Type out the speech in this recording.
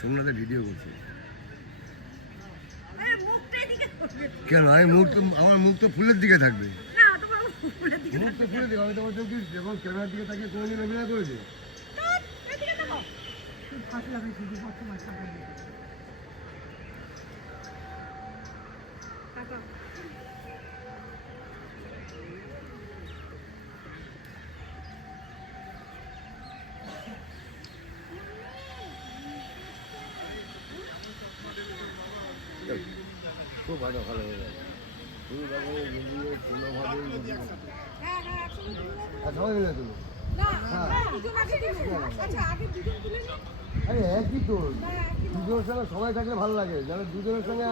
সোমনাথে video করছে কেন? আমি মুখ তো, আমার মুখ তো ফুলের দিকে থাকবে। মুখ তো ফুলের দিকে, আমি তোমার চোখ যখন ক্যামেরার দিকে তাকিয়ে কোনোদিন অভিনয় করেছে? খুব ভালো ভালো হয়ে যাবে। সবাই মিলে তুমি আরে একই তো, দুজনের সঙ্গে সবাই থাকলে ভালো লাগে, যারা দুজনের সঙ্গে